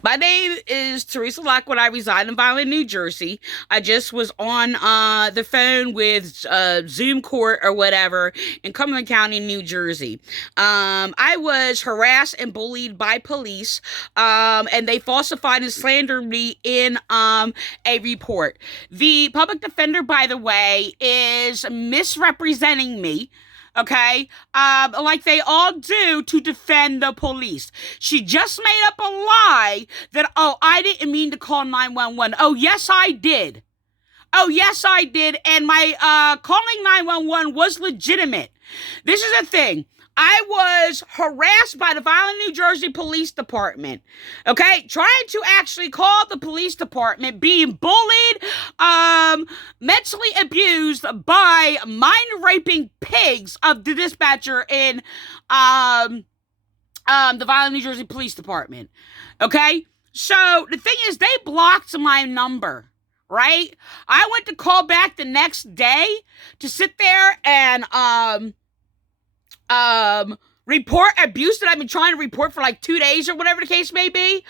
My name is Teresa Lockwood. I reside in Violin, New Jersey. I just was on the phone with Zoom Court or whatever in Cumberland County, New Jersey. I was harassed and bullied by police, and they falsified and slandered me in a report. The public defender, by the way, is misrepresenting me, okay, like they all do to defend the police. She just made up a lie that, oh, I didn't mean to call 911. Oh, yes, I did. Oh, yes, I did. And my calling 911 was legitimate. This is the thing. I was harassed by the Violent New Jersey Police Department. Okay, trying to actually call the police department, being bullied, mentally abused by mind raping pigs of the dispatcher in the Violent New Jersey Police Department. Okay, so the thing is, they blocked my number. Right? I went to call back the next day to sit there and report abuse that I've been trying to report for like 2 days or whatever the case may be.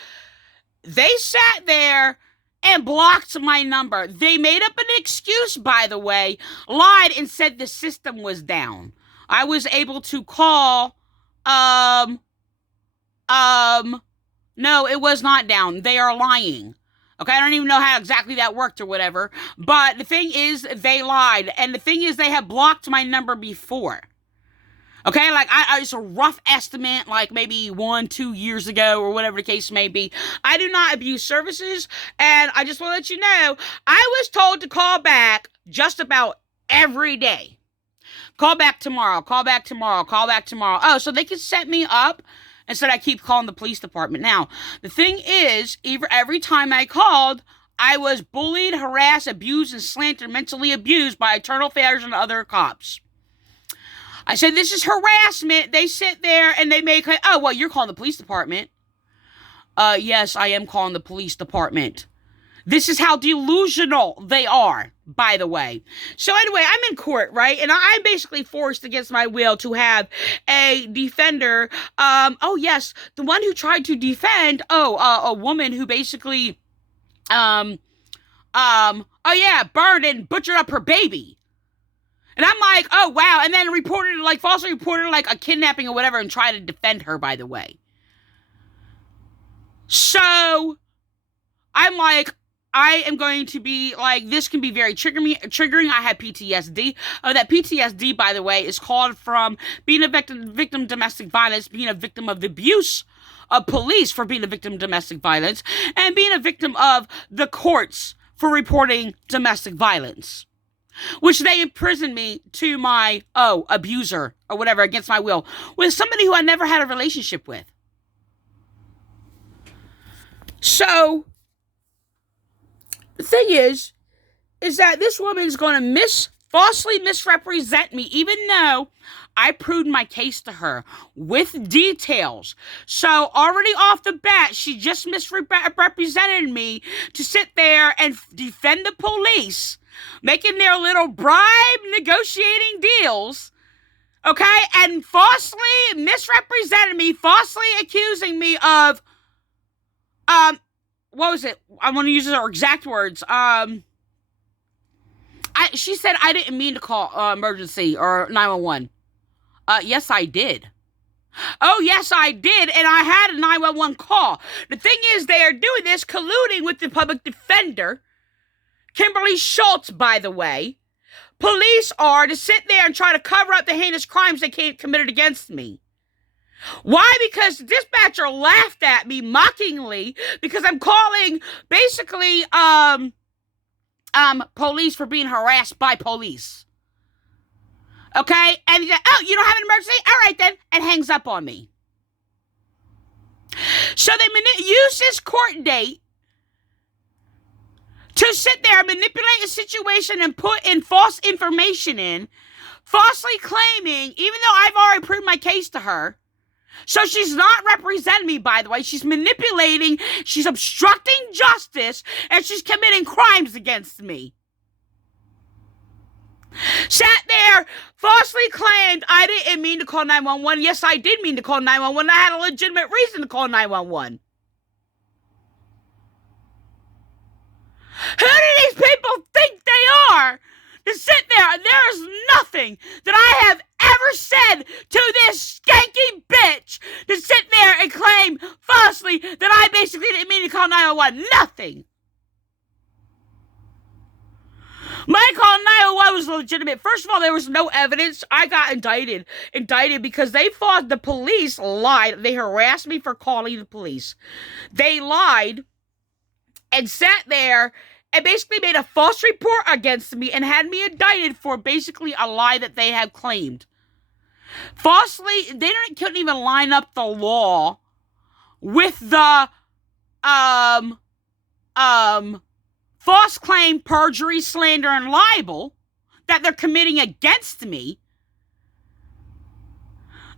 They sat there and blocked my number. They made up an excuse, by the way, lied and said the system was down. I was able to call, no, it was not down. They are lying. Okay, I don't even know how exactly that worked or whatever. But the thing is, they lied. And the thing is, they have blocked my number before. Okay, like, it's a rough estimate, like maybe 1-2 years ago or whatever the case may be. I do not abuse services. And I just want to let you know, I was told to call back just about every day. Call back tomorrow, call back tomorrow, call back tomorrow. Oh, so they can set me up instead I keep calling the police department. Now, the thing is, every time I called, I was bullied, harassed, abused, and slandered, mentally abused by internal affairs and other cops. I said, this is harassment. They sit there and they make, oh, well, you're calling the police department. Yes, I am calling the police department. This is how delusional they are, by the way. So anyway, I'm in court, right? And I'm basically forced against my will to have a defender. Oh yes, the one who tried to defend, a woman who basically, oh yeah, burned and butchered up her baby. And I'm like, oh wow. And then falsely reported like a kidnapping or whatever and tried to defend her, by the way. So I'm like, I am going to be like, this can be very triggering. I have PTSD. That PTSD, by the way, is called from being a victim of domestic violence, being a victim of the abuse of police for being a victim of domestic violence, and being a victim of the courts for reporting domestic violence, which they imprisoned me to my, abuser or whatever against my will with somebody who I never had a relationship with. So the thing is that this woman is going to falsely misrepresent me, even though I proved my case to her with details. So already off the bat, she just misrepresented me to sit there and defend the police, making their little bribe negotiating deals, okay, and falsely misrepresented me, falsely accusing me of, what was it? I want to use her exact words. She said I didn't mean to call emergency or 911. Yes, I did. Oh, yes, I did, and I had a 911 call. The thing is, they are doing this, colluding with the public defender, Kimberly Schultz, by the way. Police are to sit there and try to cover up the heinous crimes they committed against me. Why? Because the dispatcher laughed at me mockingly because I'm calling basically police for being harassed by police. Okay? And he said, oh, you don't have an emergency? All right then. And hangs up on me. So they use this court date to sit there and manipulate a situation and put in false information in, falsely claiming, even though I've already proved my case to her. So she's not representing me, by the way. She's manipulating, she's obstructing justice, and she's committing crimes against me. Sat there, falsely claimed I didn't mean to call 911. Yes, I did mean to call 911. I had a legitimate reason to call 911. thing that I have ever said to this skanky bitch to sit there and claim falsely that I basically didn't mean to call 911. Nothing. My call 911 was legitimate. First of all, there was no evidence. I got indicted because they thought the police lied. They harassed me for calling the police. They lied and sat there and basically made a false report against me and had me indicted for basically a lie that they had claimed. Falsely, they couldn't even line up the law with the false claim, perjury, slander, and libel that they're committing against me.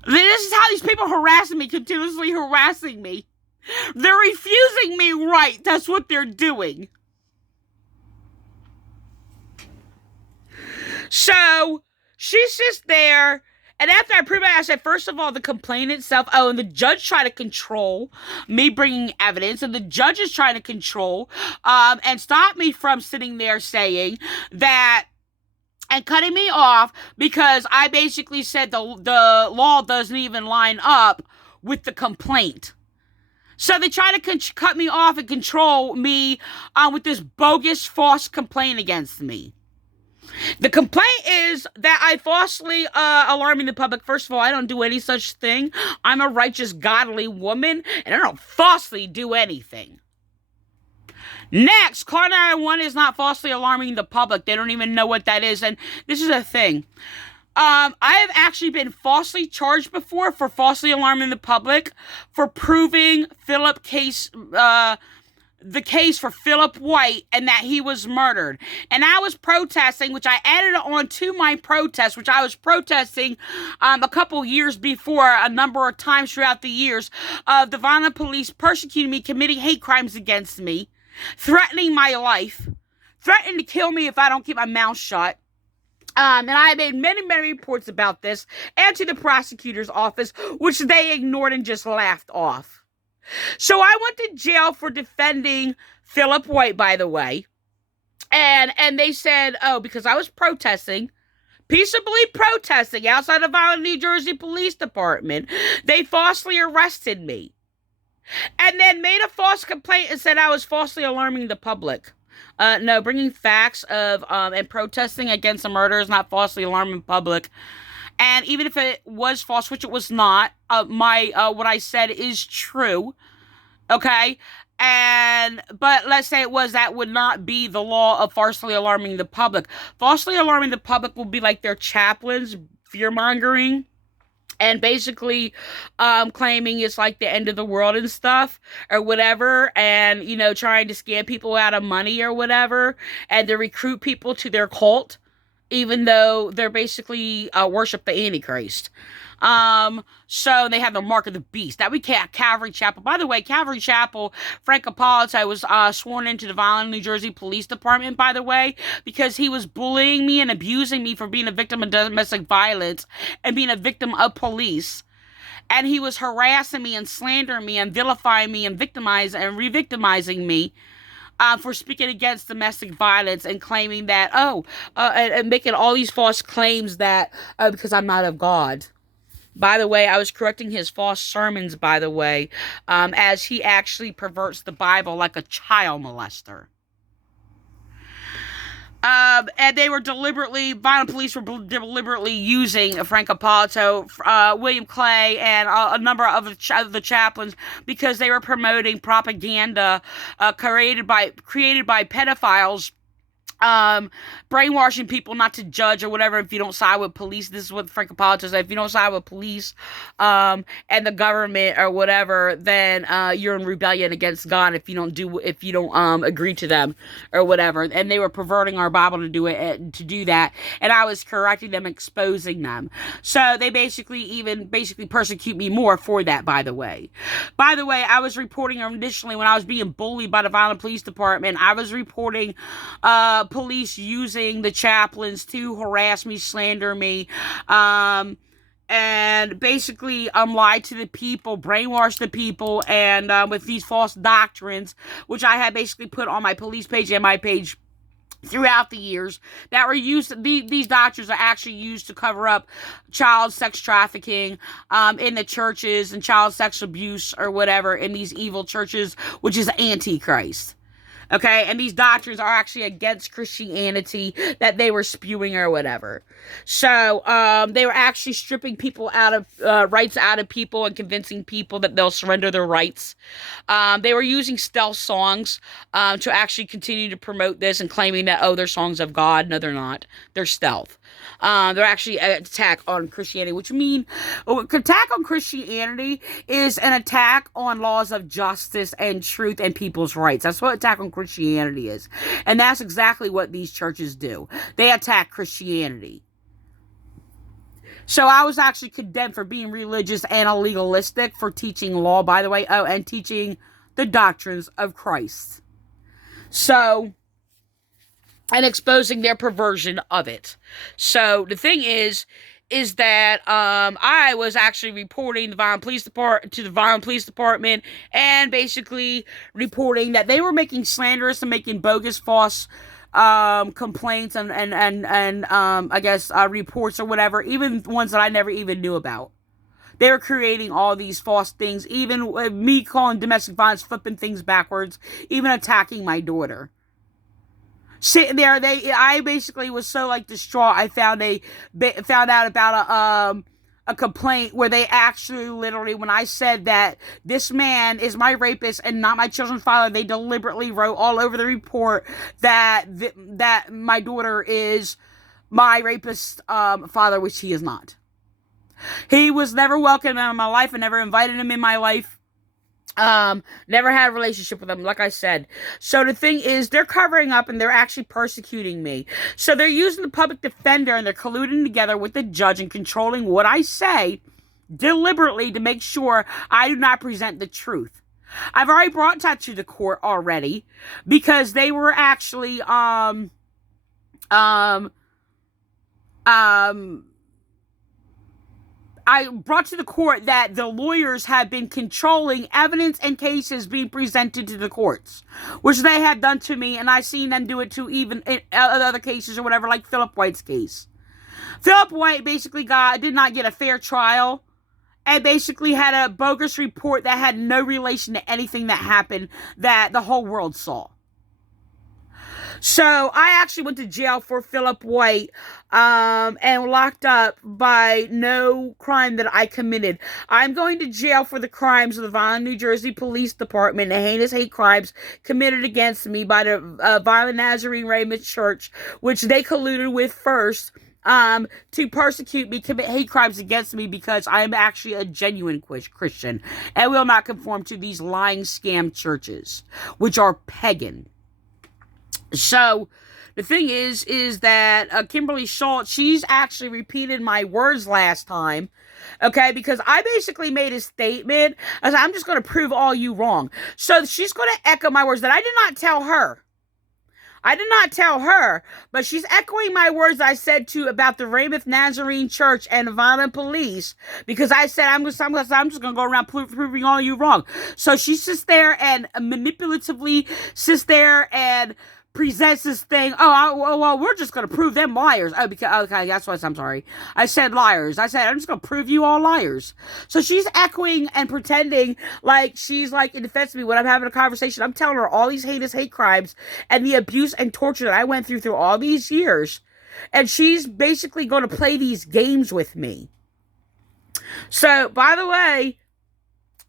This is how these people harassing me, continuously harassing me. They're refusing me right. That's what they're doing. So, she sits there, and after I proved it, I said, first of all, the complaint itself, and the judge tried to control me bringing evidence, and the judge is trying to control, and stop me from sitting there saying that, and cutting me off, because I basically said the law doesn't even line up with the complaint. So they try to cut me off and control me with this bogus, false complaint against me. The complaint is that I falsely alarming the public. First of all, I don't do any such thing. I'm a righteous, godly woman, and I don't falsely do anything. Next, call 911 is not falsely alarming the public. They don't even know what that is. And this is a thing. I have actually been falsely charged before for falsely alarming the public for proving the case for Philip White and that he was murdered. And I was protesting, which I added on to my protest, which I was protesting a couple years before, a number of times throughout the years, the violent police persecuting me, committing hate crimes against me, threatening my life, threatening to kill me if I don't keep my mouth shut. And I made many, many reports about this and to the prosecutor's office, which they ignored and just laughed off. So I went to jail for defending Philip White, by the way. And they said, because I was protesting, peaceably protesting outside of the New Jersey Police Department, they falsely arrested me. And then made a false complaint and said I was falsely alarming the public. No, bringing facts of and protesting against a murder is not falsely alarming public. And even if it was false, which it was not, what I said is true. Okay? But let's say it was, that would not be the law of falsely alarming the public. Falsely alarming the public will be like their chaplains fear-mongering and basically claiming it's like the end of the world and stuff or whatever, and trying to scam people out of money or whatever, and to recruit people to their cult even though they're basically worship the Antichrist. So they have the mark of the beast. That we can't. Calvary Chapel. By the way, Calvary Chapel, Frank Apolito was sworn into the Violent New Jersey Police Department, by the way, because he was bullying me and abusing me for being a victim of domestic violence and being a victim of police. And he was harassing me and slandering me and vilifying me and victimizing and re-victimizing me for speaking against domestic violence and claiming that, and making all these false claims that, because I'm not of God. By the way, I was correcting his false sermons, by the way, as he actually perverts the Bible like a child molester. And they were violent police were deliberately using Frank Apolito, William Clay, and a number of the chaplains because they were promoting propaganda created by pedophiles, brainwashing people not to judge or whatever if you don't side with police. This is what Frank Apolito said. If you don't side with police and the government or whatever, then you're in rebellion against God if you don't agree to them or whatever. And they were perverting our Bible to do that. And I was correcting them, exposing them. So they basically persecute me more for that, by the way. By the way, I was reporting initially when I was being bullied by the Violent Police Department, I was reporting police using the chaplains to harass me, slander me, and basically lie to the people, brainwash the people, and with these false doctrines, which I had basically put on my police page and my page throughout the years that were used. These doctrines are actually used to cover up child sex trafficking in the churches and child sex abuse or whatever in these evil churches, which is Antichrist. Okay, and these doctrines are actually against Christianity that they were spewing or whatever. So they were actually stripping people out of rights out of people and convincing people that they'll surrender their rights. They were using stealth songs to actually continue to promote this and claiming that, oh, they're songs of God. No, they're not. They're stealth. They're actually an attack on Christianity, which mean attack on Christianity is an attack on laws of justice and truth and people's rights. That's what attack on Christianity is. And that's exactly what these churches do. They attack Christianity. So I was actually condemned for being religious and legalistic, for teaching law, by the way. Oh, and teaching the doctrines of Christ. So, and exposing their perversion of it. So the thing is that I was actually reporting the Violent Police Department to the Violent Police Department, and basically reporting that they were making slanderous and making bogus, false complaints and I guess reports or whatever, even ones that I never even knew about. They were creating all these false things, even me calling domestic violence, flipping things backwards, even attacking my daughter. Sitting there, I basically was so like distraught. I found out about a complaint where they actually literally, when I said that this man is my rapist and not my children's father, they deliberately wrote all over the report that that my daughter is my rapist father, which he is not. He was never welcome in my life. I never invited him in my life. Never had a relationship with them, like I said. So the thing is, they're covering up and they're actually persecuting me. So they're using the public defender and they're colluding together with the judge and controlling what I say deliberately to make sure I do not present the truth. I've already brought that to the court already because they were actually, I brought to the court that the lawyers had been controlling evidence and cases being presented to the courts, which they had done to me, and I've seen them do it to even in other cases or whatever, like Philip White's case. Philip White basically did not get a fair trial and basically had a bogus report that had no relation to anything that happened that the whole world saw. So I actually went to jail for Philip White and locked up by no crime that I committed. I'm going to jail for the crimes of the Violent New Jersey Police Department and heinous hate crimes committed against me by the Violent Nazarene Raymond Church, which they colluded with first to persecute me, commit hate crimes against me because I am actually a genuine Christian and will not conform to these lying scam churches, which are pagan. So, the thing is that Kimberly Schultz, she's actually repeated my words last time, okay, because I basically made a statement, I said, I'm just going to prove all you wrong. So, she's going to echo my words that I did not tell her. I did not tell her, but she's echoing my words I said about the Raymond Nazarene Church and the Violent Police, because I said I'm just going to go around proving all you wrong. So, she sits there and manipulatively sits there and presents this thing. Well, we're just going to prove them liars. Oh, because, okay, that's why I'm sorry. I said liars. I said, I'm just going to prove you all liars. So she's echoing and pretending like she's like in defense of me when I'm having a conversation. I'm telling her all these heinous hate crimes and the abuse and torture that I went through all these years. And she's basically going to play these games with me. So, by the way,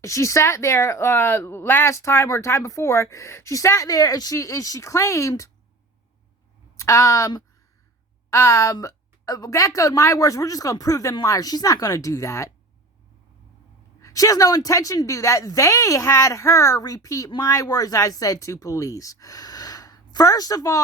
she sat there last time or time before. She sat there and she claimed, echoed my words. We're just going to prove them liars. She's not going to do that. She has no intention to do that. They had her repeat my words I said to police. First of all,